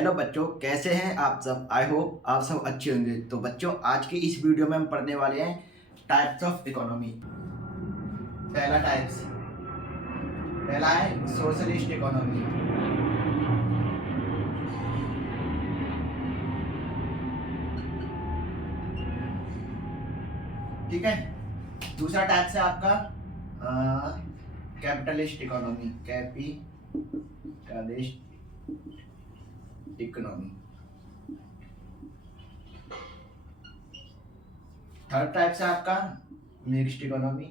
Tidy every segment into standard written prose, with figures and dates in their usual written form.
Hello बच्चों, कैसे हैं आप सब। आई होप आप सब अच्छे होंगे। तो बच्चों, आज की इस वीडियो में हम पढ़ने वाले हैं टाइप्स ऑफ इकोनॉमी। पहला है सोशलिस्ट इकोनॉमी। ठीक है। दूसरा टाइप है आपका capitalist economy. Capitalist economy. Third type है आपका मिक्स्ड इकोनॉमी।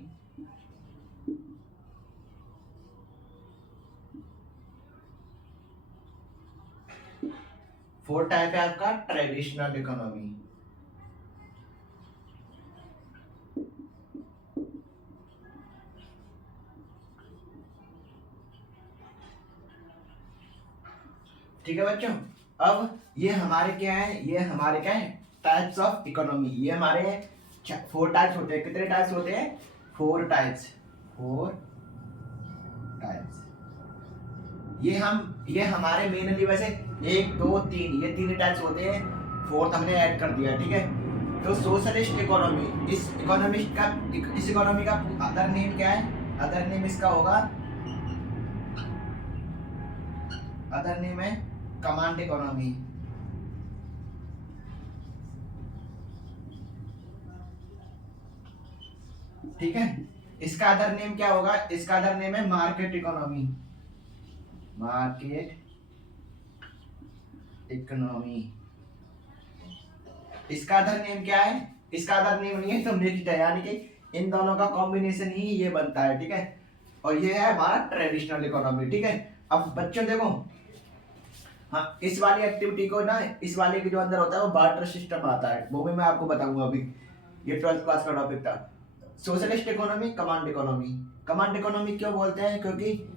फोर्थ टाइप है आपका ट्रेडिशनल इकोनॉमी। ठीक है बच्चों, अब ये हमारे क्या है टाइप्स ऑफ इकोनॉमी। ये हमारे 4 टाइप्स होते हैं। कितने टाइप्स होते हैं? 4 टाइप्स। ये हमारे मेनली वैसे 1 2 3 ये 3 टाइप्स होते हैं। फोर्थ हमने ऐड कर दिया। ठीक है। तो सोशलिस्ट इकोनॉमी, इस इकोनॉमी का अदर नेम क्या है? अदर नेम इसका होगा, अदर नेम है कमांड इकोनॉमी। ठीक है। इसका अदर नेम क्या होगा? इसका अदर नेम है मार्केट इकोनॉमी। इसका अदर नेम क्या है? इसका अदर नेम नहीं है, तो मिक्स्ड है, यानी कि इन दोनों का कॉम्बिनेशन ही ये बनता है। ठीक है। और ये है हमारा ट्रेडिशनल इकोनॉमी। ठीक है। अब बच्चों देखो, हाँ, इस वाली एक्टिविटी को ना, इस वाले के जो अंदर होता है वो बार्टर सिस्टम आता है, वो भी मैं आपको बताऊंगा अभी। ये 12th क्लास का टॉपिक था। Socialist economy, command economy. Command economy क्यों बोलते हैं? क्योंकि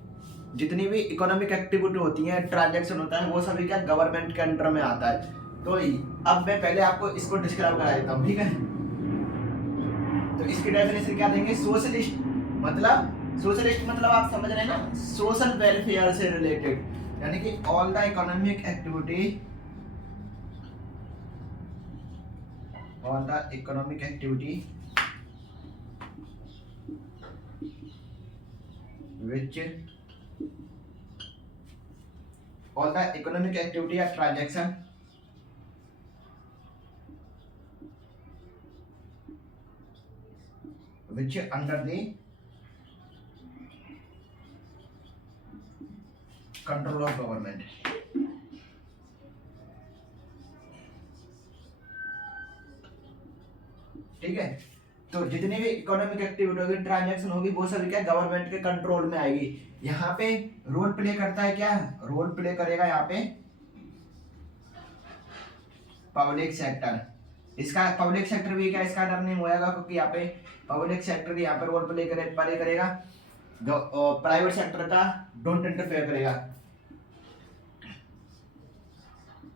जितनी भी इकोनॉमिक एक्टिविटी होती है, ट्रांजैक्शन होता है, वो सभी क्या गवर्नमेंट के अंडर में आता है। तो अब मैं पहले आपको इसको डिस्क्राइब करा देता हूँ। ठीक है। तो इसकी डेफिनेशन क्या देंगे? सोशलिस्ट मतलब आप समझ रहे हैं ना, सोशल वेलफेयर से रिलेटेड, यानी कि all the economic activity which all the economic activity or transaction which under the control of government। ठीक है। तो जितनी भी इकोनॉमिक एक्टिविटी होगी, ट्रांजैक्शन होगी, वो सभी क्या गवर्नमेंट के कंट्रोल में आएगी। यहाँ पे रोल प्ले करता है, क्या रोल प्ले करेगा यहाँ पे? Public sector. इसका पब्लिक सेक्टर भी क्या इसका अदर नेम होएगा, क्योंकि यहाँ पे पब्लिक सेक्टर यहाँ पे रोल प्ले करेगा। प्राइवेट सेक्टर का डोंट इंटरफेयर करेगा,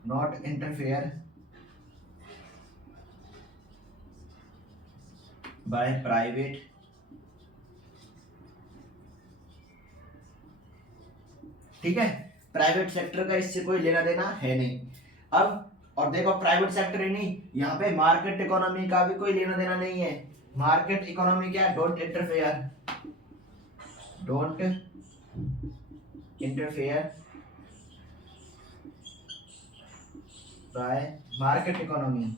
नॉट इंटरफेयर बाय प्राइवेट। ठीक है। प्राइवेट सेक्टर का इससे कोई लेना देना है नहीं। अब और देखो, प्राइवेट सेक्टर ही नहीं, यहाँ पे मार्केट इकोनॉमी का भी कोई लेना देना नहीं है। मार्केट इकोनॉमी क्या है? Don't interfere bye market economy.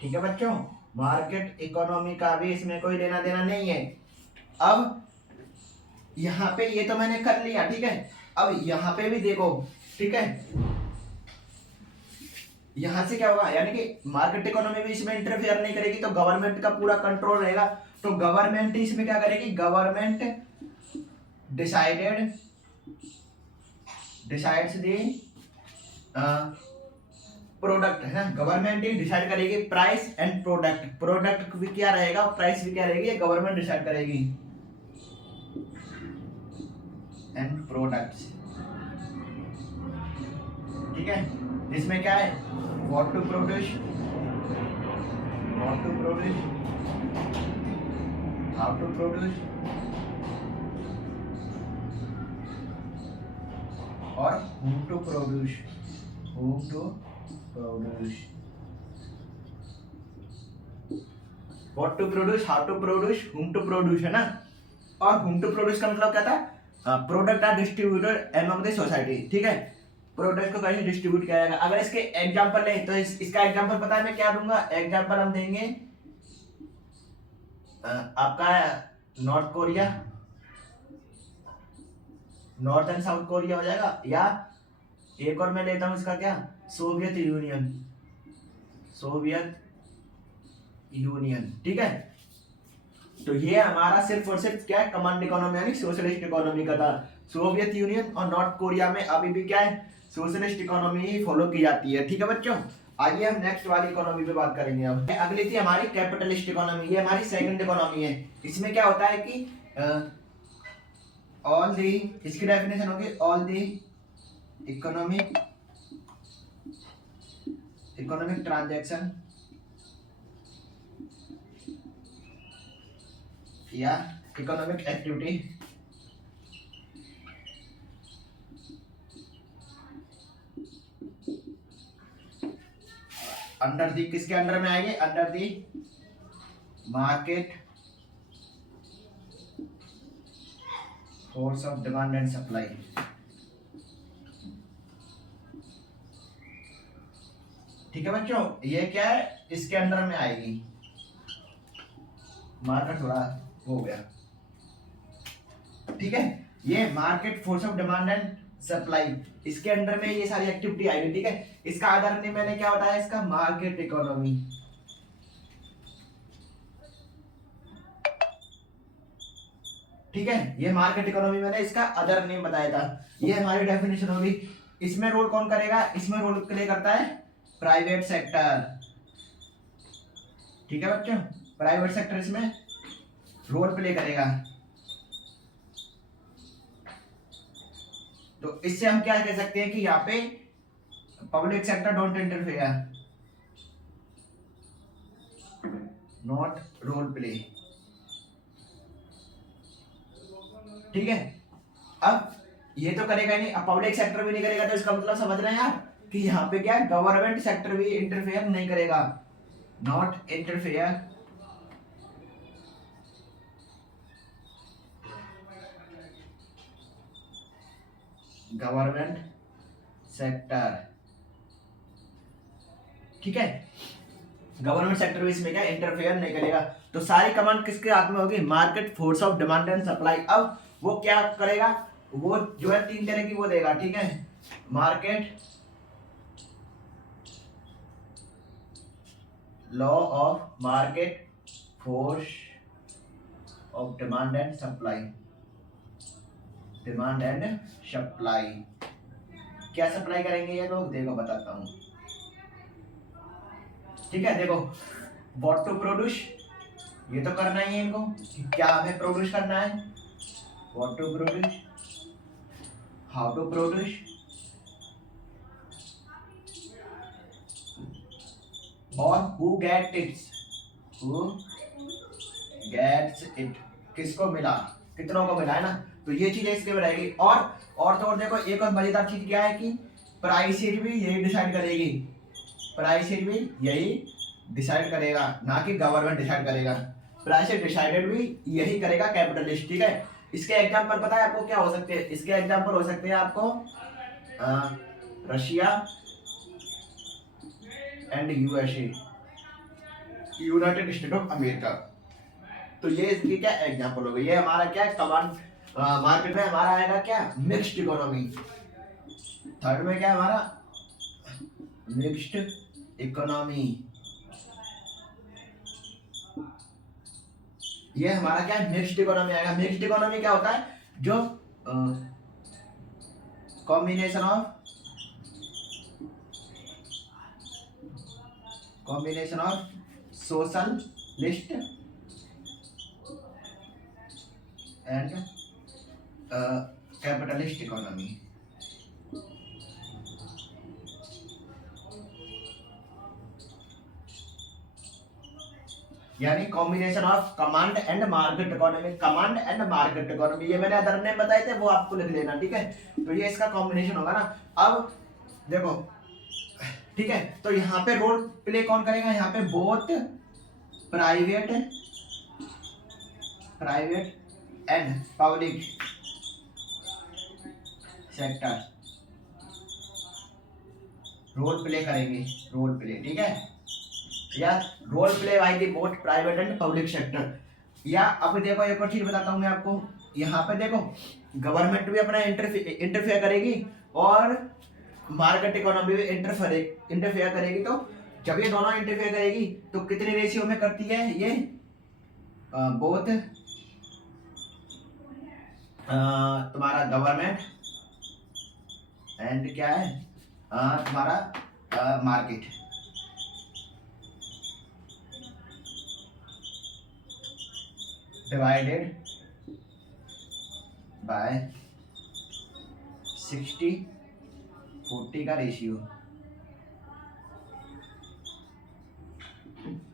ठीक है बच्चों, मार्केट इकोनॉमी का भी इसमें कोई लेना देना नहीं है। अब यहाँ पे ये तो मैंने कर लिया। ठीक है। अब यहाँ पे भी देखो। ठीक है। यहां से क्या होगा, यानी कि मार्केट इकोनॉमी भी इसमें इंटरफेयर नहीं करेगी, तो गवर्नमेंट का पूरा कंट्रोल रहेगा। तो गवर्नमेंट इसमें क्या करेगी? गवर्नमेंट डिसाइड्स द प्रोडक्ट है ना। गवर्नमेंट ही डिसाइड करेगी प्राइस एंड प्रोडक्ट भी क्या रहेगा, प्राइस भी क्या रहेगी, ये गवर्नमेंट डिसाइड करेगी। And products. ठीक है। इसमें क्या है? What to produce, how to produce और whom to produce, whom to produce, what to produce, how to produce, whom to produce, है ना। और whom to produce का मतलब क्या था, product are distributed among the society, ठीक है, प्रोडक्ट को कैसे डिस्ट्रीब्यूट किया जाएगा। अगर इसके एग्जांपल लें तो इसका एग्जांपल पता है मैं क्या दूंगा, एग्जांपल हम देंगे आपका north Korea, north and south Korea हो जाएगा, या एक और मैं लेता हूं इसका क्या, सोवियत यूनियन, सोवियत यूनियन, ठीक है। तो ये हमारा सिर्फ और सिर्फ क्या है, कमांड इकोनॉमी यानी सोशलिस्ट इकोनॉमी का था। सोवियत यूनियन और नॉर्थ कोरिया में अभी भी क्या है, सोशलिस्ट इकोनॉमी ही फॉलो की जाती है, ठीक है बच्चों। आइए हम नेक्स्ट वाली इकोनॉमी पे बात करेंगे। अब अगली थी हमारी कैपिटलिस्ट इकोनॉमी, ये हमारी सेकंड इकोनॉमी है। इसमें क्या होता है कि ऑल दी, इसकी डेफिनेशन होगी ऑल दी इकोनॉमिक ट्रांजैक्शन या इकोनॉमिक एक्टिविटी अंडर दी, किसके अंडर में आएंगे, under the market force of demand and supply, ठीक है बच्चों। ये क्या है, इसके अंडर में आएगी, मार्केट थोड़ा हो गया, ठीक है। ये market force of demand and supply, इसके अंडर में ये सारी एक्टिविटी आएगी, ठीक है। इसका आधार नहीं मैंने क्या बताया, इसका मार्केट इकोनॉमी, ठीक है। ये मार्केट इकोनॉमी मैंने इसका अदर नेम बताया था। ये हमारी डेफिनेशन होगी। इसमें रोल कौन करेगा, इसमें रोल प्ले करता है प्राइवेट सेक्टर, ठीक है बच्चों, प्राइवेट सेक्टर इसमें रोल प्ले करेगा। तो इससे हम क्या कह सकते हैं कि यहाँ पे public sector don't interfere, not role play, ठीक है। अब ये तो करेगा नहीं, अब पब्लिक सेक्टर भी नहीं करेगा, तो इसका मतलब समझ रहे हैं आप कि यहाँ पे क्या है, गवर्नमेंट सेक्टर भी इंटरफेयर नहीं करेगा, नॉट इंटरफेयर गवर्नमेंट सेक्टर, ठीक है। गवर्नमेंट सेक्टर भी इसमें क्या इंटरफेयर नहीं करेगा। तो सारी कमांड किसके हाथ में होगी, market force of demand and supply. अब वो क्या करेगा, वो जो है तीन तरह की वो देगा, ठीक है, market law of market force of demand and supply, demand and supply, क्या सप्लाई करेंगे ये लोग, देखो बताता हूं, ठीक है। देखो व्हाट टू प्रोड्यूस, ये तो करना ही है इनको, क्या हमें प्रोड्यूस करना है, what to produce, how to produce, और who get its, who gets it, किसको मिला, कितनों को मिला, है ना। तो ये चीजें इसके में रहेगी। और तो और देखो एक और मजेदार चीज क्या है कि प्राइस शीट भी यही डिसाइड करेगी, प्राइस शीट भी यही डिसाइड करेगा, ना कि गवर्नमेंट डिसाइड करेगा, प्राइस शीट डिसाइडेड भी यही करेगा कैपिटलिस्ट, ठीक है। इसके एग्जांपल पता है आपको क्या हो सकते हैं, इसके एग्जांपल हो सकते हैं आपको Russia and USA, United state of America. तो ये इसकी क्या एग्जांपल हो गई। ये हमारा क्या कमांड मार्केट में हमारा आएगा क्या, मिक्स्ड इकोनॉमी। थर्ड में क्या हमारा मिक्स्ड इकोनॉमी, ये हमारा क्या है, मिक्स्ड इकोनॉमी आएगा। मिक्स्ड इकोनॉमी क्या होता है, जो combination of socialist and capitalist economy, यानी combination of command and market economy, command and market economy, ये मैंने अदर नेम बताए थे, वो आपको लिख लेना, ठीक है। तो ये इसका कॉम्बिनेशन होगा ना। अब देखो, ठीक है, तो यहाँ पे रोल प्ले कौन करेगा, यहाँ पे both private and public sector role play करेंगे, रोल प्ले, ठीक है, या role play by the both private and public sector. या अब देखो एक और चीज बताता हूं मैं आपको, यहाँ पे देखो गवर्नमेंट भी अपना इंटरफेयर करेगी और मार्केट इकोनॉमी भी इंटरफेयर करेगी। तो जब ये दोनों इंटरफेयर करेगी तो कितने रेशियो में करती है ये, बोथ तुम्हारा गवर्नमेंट एंड क्या है, तुम्हारा मार्केट। डिवाइडेड बाय 60-40 का रेशियो,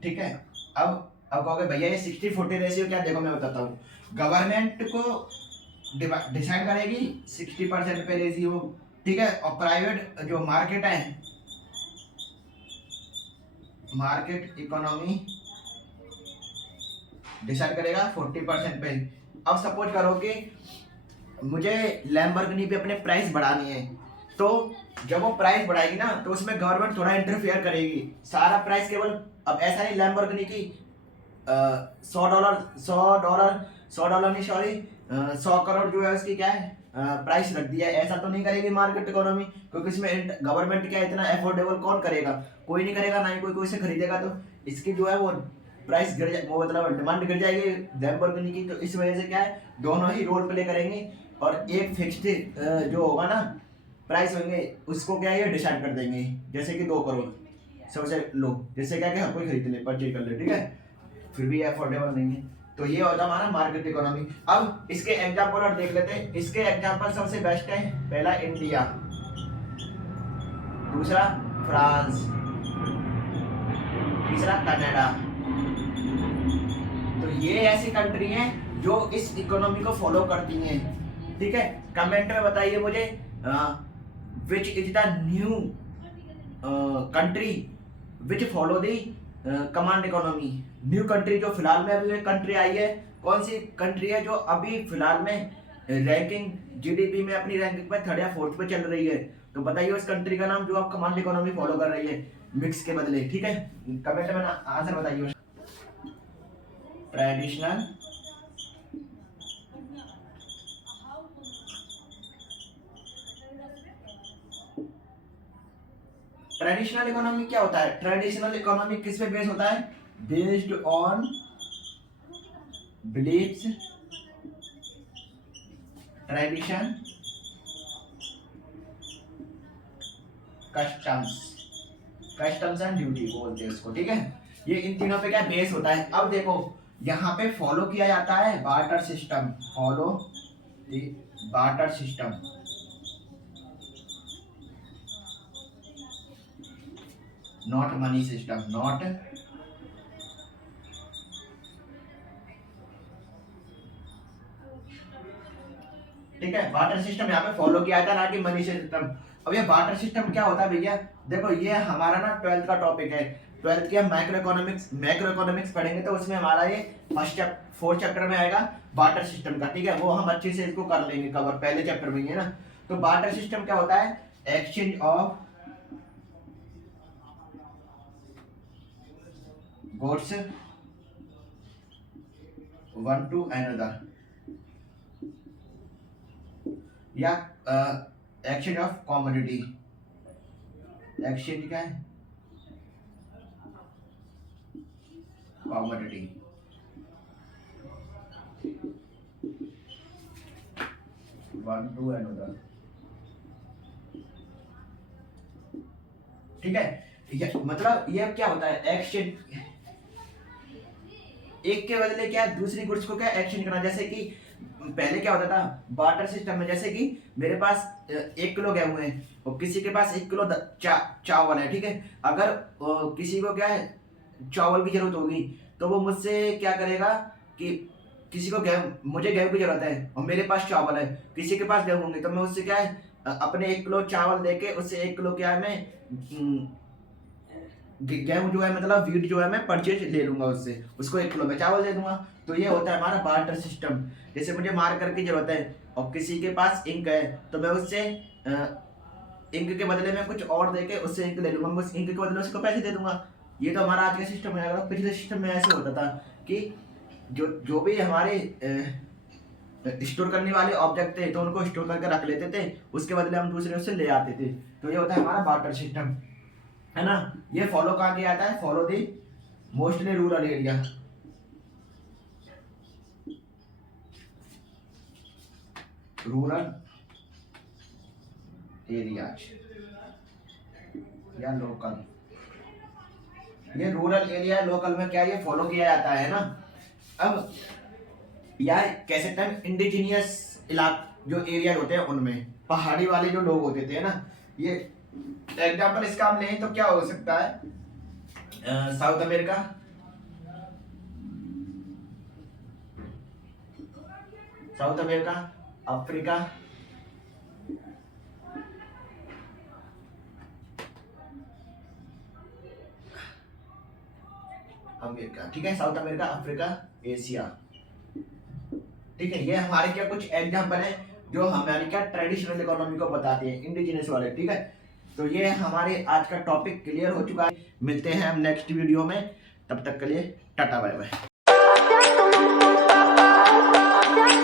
ठीक है। अब कहोगे भैया ये 60-40 रेशियो क्या, देखो मैं बताता हूँ। गवर्नमेंट को डिसाइड करेगी 60% पे रेशियो, ठीक है, और प्राइवेट जो मार्केट है, मार्केट इकोनॉमी डिसाइड करेगा 40% पे। अब सपोज करो कि मुझे लैम्बोर्गिनी पे अपने प्राइस बढ़ानी है, तो जब वो प्राइस बढ़ाएगी ना तो उसमें गवर्नमेंट थोड़ा इंटरफेयर करेगी। सारा प्राइस केवल, अब ऐसा नहीं लैम्बोर्गिनी की $100 नहीं, सॉरी 100 करोड़ जो है उसकी क्या है प्राइस रख दिया है, ऐसा तो नहीं करेगी मार्केट इकोनॉमी, क्योंकि इसमें गवर्नमेंट क्या इतना अफोर्डेबल कौन करेगा, कोई नहीं करेगा, ना ही कोई से खरीदेगा। तो इसकी जो है वो प्राइस गिर जाए, वो मतलब डिमांड गिर जाएगी लैम्बोर्गिनी की। तो इस वजह से क्या है, दोनों ही रोल प्ले करेंगे और एक फिक्स्ड जो होगा ना प्राइस होंगे उसको क्या है डिसाइड कर देंगे, जैसे कि 2 करोड़ सबसे लो, जैसे क्या कि हर कोई खरीद ले, परचेज कर ले, ठीक है, फिर भी अफोर्डेबल नहीं है। तो ये होता हमारा मार्केट इकोनॉमी। अब इसके एग्जाम्पल और देख लेते हैं। इसके एग्जाम्पल सबसे बेस्ट है, पहला इंडिया, दूसरा फ्रांस, तीसरा कनाडा। तो ये ऐसी कंट्री हैं जो इस इकोनॉमी को फॉलो करती हैं, ठीक है। कमेंट में बताइए मुझे which is the new country which follow the command economy. New country जो फिलहाल में अभी कंट्री आई है, कौन सी कंट्री है जो अभी फिलहाल में रैंकिंग जीडीपी में अपनी रैंकिंग पे 3rd या 4th पे चल रही है। तो बताइए उस कंट्री का नाम जो आप कमांड इकोनॉमी फॉलो कर रही है मिक्स के बदले, ठीक है। कमेंट में आंसर बताइए। ट्रेडिशनल ट्रेडिशनल इकोनॉमी क्या होता है, ट्रेडिशनल इकोनॉमी किस पे बेस होता है, based on beliefs, tradition, customs and duty बोलते हैं इसको, ठीक है। ये इन तीनों पे क्या बेस होता है। अब देखो यहाँ पे फॉलो किया जाता है barter system, follow the barter system, not money system, not ठीक है। बार्टर सिस्टम यहाँ पे फॉलो किया था, ना कि मनी सिस्टम। अब ये बार्टर सिस्टम क्या होता है भैया, देखो ये हमारा ना 12th का टॉपिक है। 12th के हम मैक्रो इकोनॉमिक्स पढ़ेंगे, तो उसमें हमारा ये 4th चैप्टर में आएगा बार्टर सिस्टम का, ठीक है। वो हम अच्छे से इसको कर लेंगे कवर, पहले चैप्टर में ही है ना। तो बार्टर सिस्टम क्या होता है, exchange of goods one two another, या एक्सचेंज ऑफ कॉमोडिटी, एक्सचेंज क्या है, कॉमोडिटी, वन टू अनदर, ठीक है। ये मतलब ये क्या होता है, एक्सचेंज, एक के बदले क्या दूसरी गुड्स को क्या एक्सचेंज करना। जैसे कि पहले क्या होता था बार्टर सिस्टम में, जैसे कि मेरे पास 1 किलो गेहूं है और किसी के पास 1 किलो चावल है, ठीक है। अगर किसी को क्या है चावल की जरूरत होगी, तो वो मुझसे क्या करेगा कि किसी को गेहूं, मुझे गेहूं की जरूरत है और मेरे पास चावल है, किसी के पास गेहूं होंगे, तो मैं उससे क्या है अपने 1 किलो चावल देके उससे 1 किलो क्या है मैं गेहूं जो है मतलब वीट जो है मैं परचेज ले लूंगा उससे, उसको 1 किलो में चावल दे दूंगा। तो ये होता है हमारा बार्टर सिस्टम। जैसे मुझे मार्कर की जरूरत है और किसी के पास इंक है, तो मैं उससे इंक के बदले में कुछ और देके उससे इंक ले लूंगा, मैं उस इंक के बदले उसको पैसे दे दूंगा। ये तो हमारा आज का सिस्टम है। अगर पिछले सिस्टम में ऐसे होता था कि जो जो भी हमारे स्टोर करने वाले ऑब्जेक्ट थे तो उनको स्टोर करके रख लेते थे, उसके बदले हम दूसरे उससे ले आते थे। तो ये होता है हमारा बार्टर सिस्टम, है ना। ये फॉलो कहाँ किया जाता है? Follow the mostly rural area. Rural areas या लोकल, ये रूरल एरिया लोकल में क्या ये फॉलो किया जाता है ना। अब या कह सकते हैं इंडिजीनियस इलाक जो एरिया होते हैं उनमें पहाड़ी वाले जो लोग होते थे ना, ये एग्जांपल इसका हम लें तो क्या हो सकता है? South America, south America, Africa, America, ठीक है, साउथ अमेरिका, अफ्रीका, एशिया, ठीक है। ये हमारे क्या कुछ एग्जांपल है जो हमारी क्या ट्रेडिशनल इकोनॉमी को बताते हैं, इंडिजिनस वाले, ठीक है। तो ये हमारे आज का टॉपिक क्लियर हो चुका है। मिलते हैं हम नेक्स्ट वीडियो में, तब तक के लिए टाटा बाय बाय।